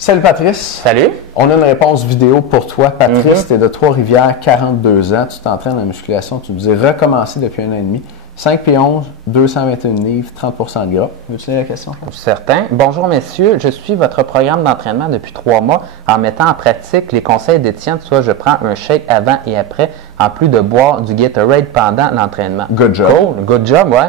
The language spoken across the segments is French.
Salut Patrice. Salut. On a une réponse vidéo pour toi. Patrice, tu es de Trois-Rivières, 42 ans. Tu t'entraînes en musculation. Tu nous dis recommencer depuis 1 an et demi. 5 pieds 11, 221 livres, 30 de gras. Veux-tu lire la question? Certain. Bonjour messieurs, je suis votre programme d'entraînement depuis 3 mois en mettant en pratique les conseils d'Étienne, soit je prends un shake avant et après, en plus de boire du Gatorade pendant l'entraînement. Good job. Cool, good job, ouais.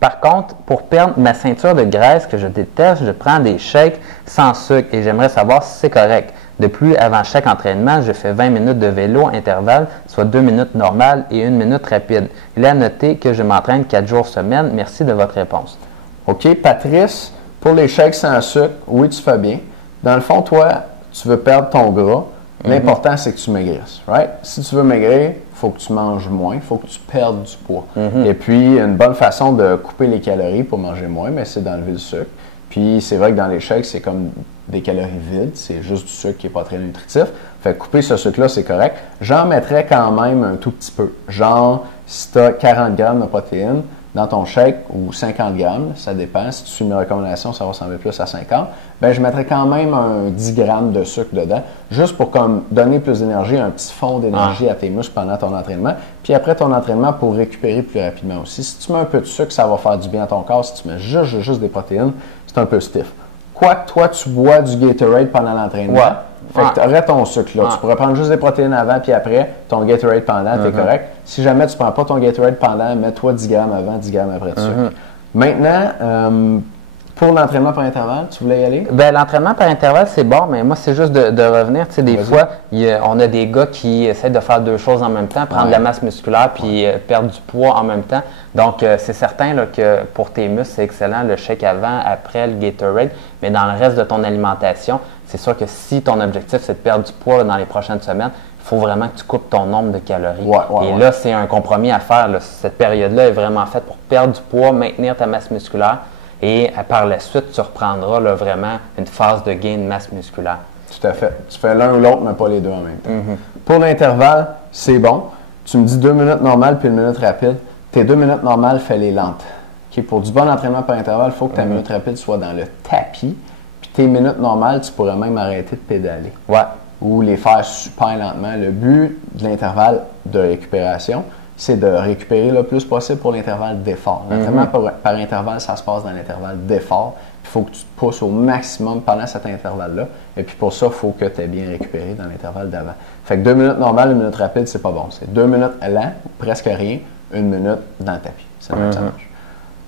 Par contre, pour perdre ma ceinture de graisse que je déteste, je prends des shakes sans sucre et j'aimerais savoir si c'est correct. De plus, avant chaque entraînement, je fais 20 minutes de vélo intervalle, soit 2 minutes normales et 1 minute rapide. Il est à noter que je m'entraîne 4 jours semaine. Merci de votre réponse. OK, Patrice, pour les shakes sans sucre, oui, tu fais bien. Dans le fond, toi, tu veux perdre ton gras. L'important, c'est que tu maigrisses, right? Si tu veux maigrir, il faut que tu manges moins, il faut que tu perdes du poids. Et puis, une bonne façon de couper les calories pour manger moins, mais c'est d'enlever le sucre. Puis, c'est vrai que dans les shakes, c'est comme des calories vides, c'est juste du sucre qui n'est pas très nutritif. Fait que couper ce sucre-là, c'est correct. J'en mettrais quand même un tout petit peu. Genre, si tu as 40 grammes de protéines dans ton shake ou 50 grammes, ça dépend. Si tu suis mes recommandations, ça va ressembler plus à 50. Ben, je mettrais quand même un 10 grammes de sucre dedans, juste pour comme donner plus d'énergie, un petit fond d'énergie à tes muscles pendant ton entraînement. Puis après ton entraînement, pour récupérer plus rapidement aussi. Si tu mets un peu de sucre, ça va faire du bien à ton corps. Si tu mets juste des protéines, c'est un peu stiff. Quoique toi, tu bois du Gatorade pendant l'entraînement. Ouais. Fait que tu aurais ton sucre là. Tu pourrais prendre juste des protéines avant puis après, ton Gatorade pendant, t'es correct. Si jamais tu ne prends pas ton Gatorade pendant, mets-toi 10 grammes avant, 10 grammes après de sucre. Maintenant, pour l'entraînement par intervalle, tu voulais y aller? Ben, l'entraînement par intervalle, c'est bon, mais moi, c'est juste de revenir. Tu sais, des fois, on a des gars qui essaient de faire 2 choses en même temps, prendre de la masse musculaire puis perdre du poids en même temps. Donc, c'est certain là, que pour tes muscles, c'est excellent le shake avant, après le Gatorade, mais dans le reste de ton alimentation, c'est sûr que si ton objectif, c'est de perdre du poids là, dans les prochaines semaines, il faut vraiment que tu coupes ton nombre de calories. Et là, c'est un compromis à faire. Là. Cette période-là est vraiment faite pour perdre du poids, maintenir ta masse musculaire. Et par la suite, tu reprendras là, vraiment une phase de gain de masse musculaire. Tout à fait. Tu fais l'un ou l'autre, mais pas les deux en même temps. Pour l'intervalle, c'est bon. Tu me dis 2 minutes normales puis 1 minute rapide. Tes 2 minutes normales, fais-les lentes. Okay? Pour du bon entraînement par intervalle, il faut que ta minute rapide soit dans le tapis. Puis tes minutes normales, tu pourrais même arrêter de pédaler. Ou les faire super lentement. Le but de l'intervalle de récupération, c'est de récupérer le plus possible pour l'intervalle d'effort. L'entraînement par intervalle, ça se passe dans l'intervalle d'effort. Il faut que tu te pousses au maximum pendant cet intervalle-là. Et puis pour ça, il faut que tu aies bien récupéré dans l'intervalle d'avant. Fait que 2 minutes normales, 1 minute rapide, c'est pas bon. C'est 2 minutes lent, presque rien, 1 minute dans le tapis. C'est même ça marche.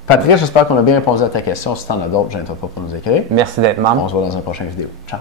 Patrice, j'espère qu'on a bien répondu à ta question. Si tu en as d'autres, je ne pas pour nous écrire. Merci d'être membre. On se voit dans une prochaine vidéo. Ciao!